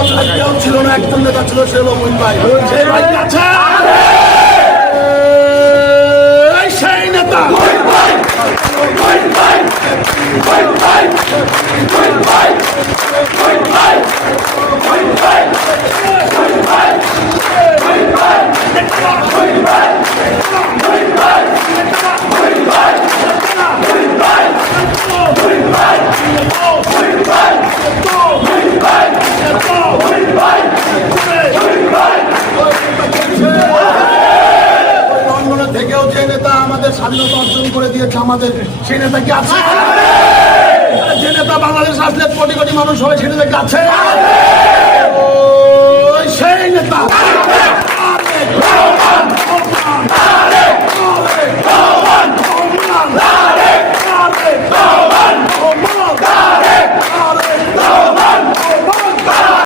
বছরে কেউ ছিল না, একজন নেতা ছিল, সে হলো মঈন ভাই। সেই ভাই আছে, সেই নেতা থেকেও যে নেতা আমাদের স্বাধীনতা অর্জন করে দিয়েছে, আমাদের সেই নেতা কি আছে? যে নেতা বাংলাদেশ আসলে কোটি কোটি মানুষ হবে, সেই নেতা কি আছে?